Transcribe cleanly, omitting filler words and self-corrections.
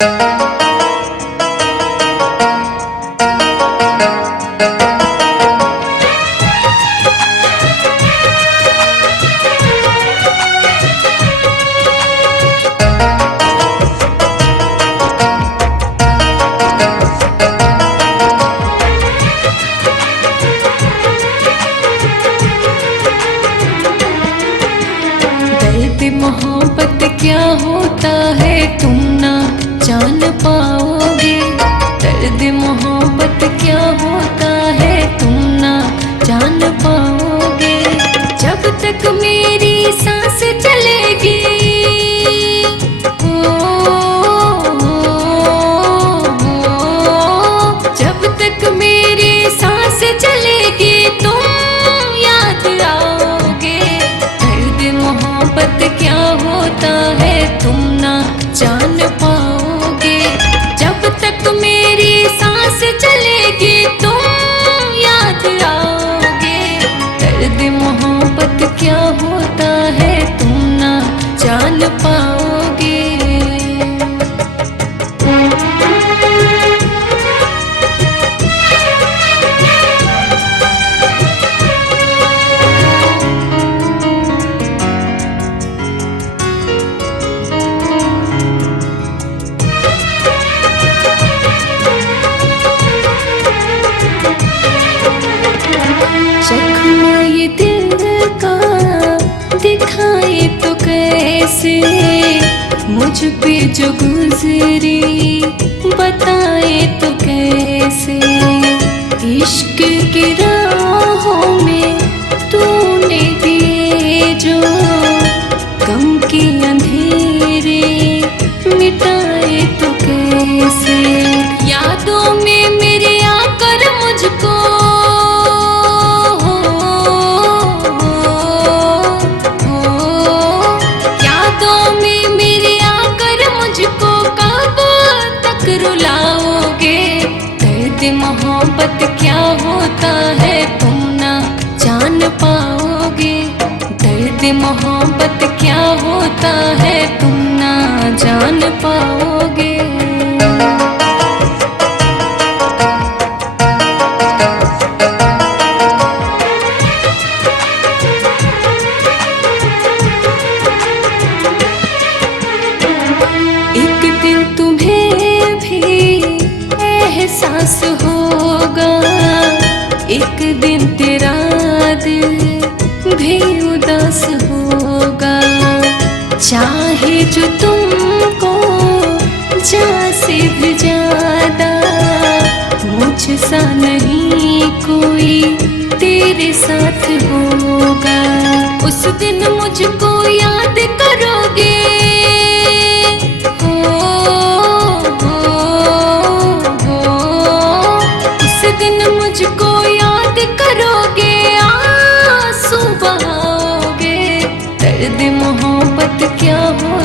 दर्द मोहब्बत क्या होता है तुम ना जान पाओगे। दर्द मोहब्बत क्या होता है तुम ना जान पाओगे। जब तक मेरी सांस चलेगी जब तक मेरी सांस चलेगी तुम याद आओगे। दर्द मोहब्बत क्या होता है तुम ना जान पाओगे। जब तक मेरी सांस चलेगी तुम याद आओगे। दर्द मोहब्बत क्या होता है तुम ना जान पाओगे। जख्म ये दिल का दिखाए तो कैसे, मुझ पे जो गुजरी बताए तो कैसे। इश्क की राहों में तूने दिए जो गम के अंधेरे मिटाए तो कैसे। यादों में मेरे आकर मुझको यादों में मेरे आकर मुझको कब तक रुलाओगे। दर्द मोहब्बत क्या होता है तुम ना जान पाओगे। दर्द मोहब्बत क्या होता है तुम ना जान पाओगे। एक दिन तुम्हें भी एहसास होगा, एक दिन तेरा दिल भी उदास होगा। चाहे जो तुमको जान से भी ज्यादा, मुझसा नहीं कोई तेरे साथ होगा। उस दिन मुझको याद करोगे उस दिन मुझको याद करोगे, आंसू बहाओगे। दर्द मोहब्बत क्या हो